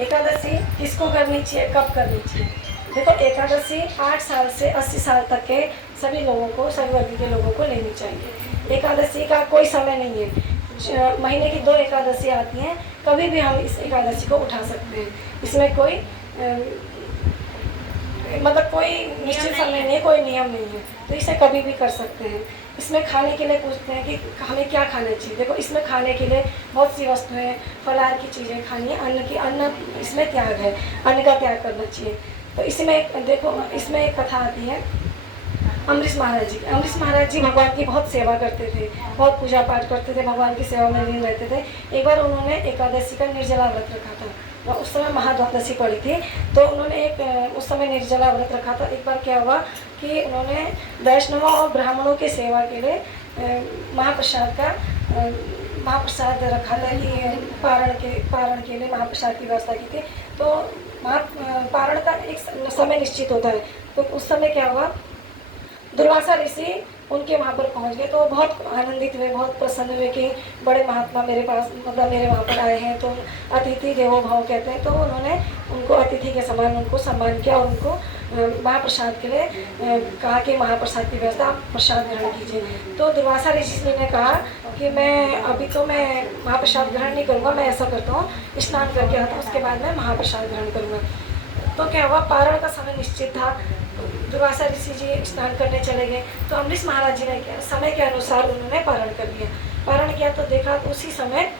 एकादशी किसको करनी चाहिए, कब करनी चाहिए? देखो, एकादशी 8 साल से 80 साल तक के सभी लोगों को, सभी वर्ग के लोगों को लेनी चाहिए। एकादशी का कोई समय नहीं है। महीने की 2 एकादशी आती हैं, कभी भी हम इस एकादशी को उठा सकते हैं। इसमें कोई मतलब कोई निश्चित समय नहीं है, कोई नियम नहीं है, तो इसे कभी भी कर सकते हैं। इसमें खाने के लिए पूछते हैं कि हमें क्या खाना चाहिए। देखो, इसमें खाने के लिए बहुत सी वस्तुएं, फलाहार की चीज़ें खानी है। अन्न इसमें त्याग है, अन्न का त्याग करना चाहिए। तो इसमें देखो, इसमें एक कथा आती है अमरीश महाराज जी। अमरीश महाराज जी भगवान की बहुत सेवा करते थे, बहुत पूजा पाठ करते थे, भगवान की सेवा में लीन रहते थे। एक बार उन्होंने एकादशी का निर्जला व्रत रखा था, उस समय महाद्वादशी पड़ी थी, तो उन्होंने उस समय निर्जला व्रत रखा था। एक बार क्या हुआ कि उन्होंने वैष्णवों और ब्राह्मणों की सेवा के लिए महाप्रसाद रखा था कि पारण के लिए महाप्रसाद की व्यवस्था की थी। तो पारण का एक समय निश्चित होता है। तो उस समय क्या हुआ, दुर्वासा ऋषि उनके वहाँ पर पहुँच गए, तो बहुत आनंदित हुए, बहुत प्रसन्न हुए कि बड़े महात्मा मेरे पास, मतलब मेरे वहाँ पर आए हैं। तो अतिथि देवो भव कहते हैं, तो उन्होंने उनको अतिथि के समान उनको सम्मान किया और उनको महाप्रसाद के लिए कहा कि महाप्रसाद की व्यवस्था, आप प्रसाद ग्रहण कीजिए। तो दुर्वासा ऋषि ने कहा कि मैं महाप्रसाद ग्रहण नहीं करूँगा, मैं ऐसा करता हूँ, स्नान करके आता हूँ, उसके बाद मैं महाप्रसाद ग्रहण करूँगा। तो क्या हुआ, पारण का समय निश्चित था। दुर्वासा ऋषि जी स्नान करने चले गए, तो अमरीश महाराज जी ने क्या, समय के अनुसार उन्होंने पारण कर लिया। पारण किया तो देखा, तो उसी समय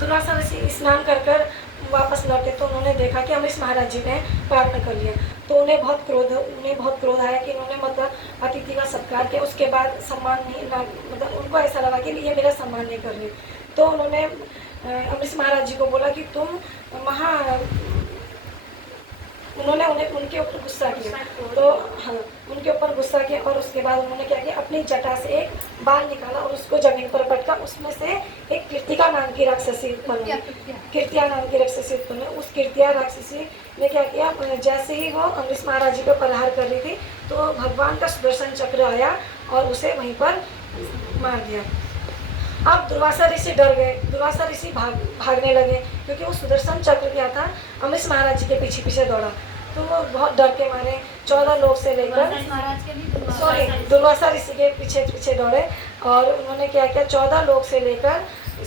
दुर्वासा ऋषि स्नान कर वापस लौटे, तो उन्होंने देखा कि अमरीश महाराज जी ने पारण कर लिया। तो उन्हें बहुत क्रोध आया कि उन्होंने मतलब अतिथि का सत्कार किया, उसके बाद सम्मान नहीं, मतलब उनको ऐसा लगा कि ये मेरा सम्मान नहीं कर रहे। तो उन्होंने अमरीश महाराज जी को बोला कि तुम उन्होंने उनके ऊपर गुस्सा किया। तो हाँ, उनके ऊपर गुस्सा किया और उसके बाद उन्होंने क्या किया, अपनी जटा से एक बाल निकाला और उसको जमीन पर पटका। उसमें से एक कीर्तिका नाम की राक्षसी उत्पन्न, कीर्तिया नाम की राक्षसी उत्पन्न। उस कीर्तिया राक्षसी ने क्या किया, जैसे ही वो अमरीश महाराज जी पर प्रहार कर रही थी, तो भगवान का सुदर्शन चक्र आया और उसे वहीं पर मार दिया। अब दुर्वासा ऋषि डर गए, दुर्वासा ऋषि भागने लगे, क्योंकि वो सुदर्शन चक्र क्या था, अमरीश महाराज जी के पीछे दौड़ा। तो वो बहुत डर के मारे 14 लोग से लेकर दुर्वासा ऋषि के पीछे दौड़े और उन्होंने क्या किया, 14 लोग से लेकर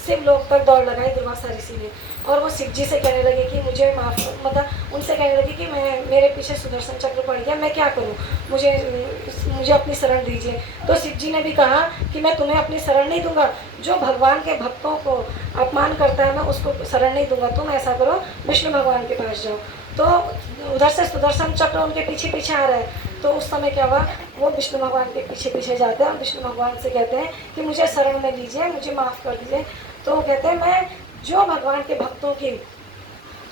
शिव लोक तक दौड़ लगाई दुर्वासा ऋषि ने। और वो शिव जी से कहने लगे कि मुझे माफ, मतलब उनसे कहने लगे कि मेरे पीछे सुदर्शन चक्र पड़ गया, मैं क्या करूं, मुझे अपनी शरण दीजिए। तो शिव जी ने भी कहा कि मैं तुम्हें अपनी शरण नहीं दूंगा, जो भगवान के भक्तों को अपमान करता है मैं उसको शरण नहीं दूंगा, तुम ऐसा करो विष्णु भगवान के पास जाओ। तो उधर से सुदर्शन चक्र उनके पीछे आ रहा है। तो उस समय क्या हुआ, वो विष्णु भगवान के पीछे जाते हैं और विष्णु भगवान से कहते हैं कि मुझे शरण में लीजिए, मुझे माफ़ कर दीजिए। तो वो कहते हैं, मैं जो भगवान के भक्तों की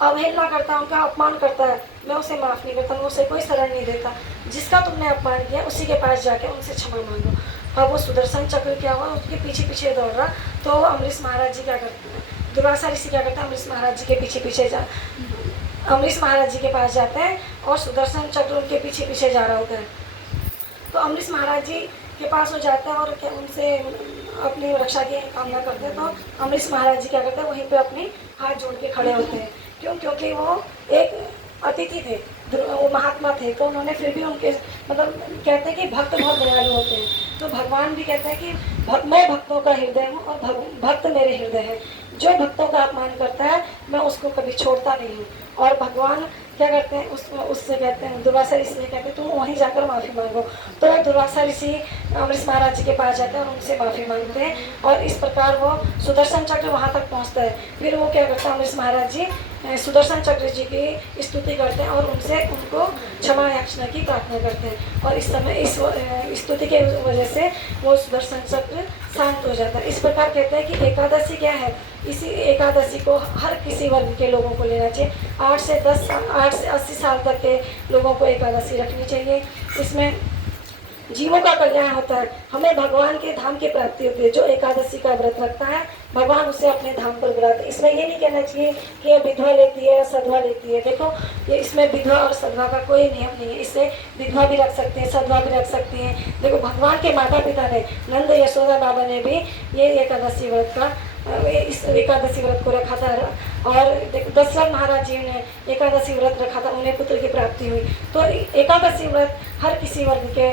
अवहेलना करता है, उनका अपमान करता है, मैं उसे माफ़ नहीं करता, मैं उसे कोई शरण नहीं देता। जिसका तुमने अपमान किया उसी के पास जाके उनसे क्षमा मांगो। अब वो सुदर्शन चक्र क्या हुआ, उसके पीछे दौड़ रहा। तो अमरीश महाराज जी क्या करते हैं, दुर्वासा ऋषि क्या करते हैं, अमरीश महाराज जी के पीछे अमरीश महाराज जी के पास जाते हैं और सुदर्शन चक्र उनके पीछे जा रहा होता है। तो अमरीश महाराज जी के पास वो जाता है और क्या उनसे अपनी रक्षा की कामना करते हैं। तो अमरीश महाराज जी क्या करते हैं, वहीं पे अपनी हाथ जोड़ के खड़े होते हैं। क्योंकि वो एक अतिथि थे, वो महात्मा थे, तो उन्होंने फिर भी उनके मतलब कहते हैं कि भक्त बहुत दयालु होते हैं। तो भगवान भी कहते हैं कि मैं भक्तों का हृदय हूँ और भक्त मेरे हृदय है। जो भक्तों का अपमान करता है मैं उसको कभी छोड़ता नहीं हूँ। और भगवान क्या करते हैं, उससे कहते हैं, दुर्वासा ऋषि से कहते हैं तुम वहीं जाकर माफ़ी मांगो। तो दुर्वासा ऋषि अमरीश महाराज जी के पास जाते हैं और उनसे माफ़ी मांगते हैं और इस प्रकार वो सुदर्शन चक्र वहाँ तक पहुँचता है। फिर वो क्या करते हैं, अमरीश महाराज जी सुदर्शन चक्र जी की स्तुति करते हैं और उनको क्षमा याचना की प्रार्थना करते हैं। और इस समय इस स्तुति के वजह से वो सुदर्शन चक्र शांत हो जाता है। इस प्रकार कहते हैं कि एकादशी क्या है, इसी एकादशी को हर किसी वर्ग के लोगों को लेना चाहिए। 8 से 80 साल तक के लोगों को एकादशी रखनी चाहिए। इसमें जीवों का कल्याण होता है, हमें भगवान के धाम की प्राप्ति होती है। जो एकादशी का व्रत रखता है भगवान उसे अपने धाम पर बुलाते हैं। इसमें ये नहीं कहना चाहिए कि ये विधवा लेती है या सधवा लेती है। देखो, ये इसमें विधवा और सधवा का कोई नियम नहीं है। इससे विधवा भी रख सकते हैं, सधवा भी रख सकते हैं। देखो, भगवान के माता पिता ने, नंद यशोदा बाबा ने भी ये एकादशी व्रत का इस एकादशी व्रत को रखा था। और दशरथ महाराज जी ने एकादशी व्रत रखा था, उन्हें पुत्र की प्राप्ति हुई। तो एकादशी व्रत हर किसी वर्ग के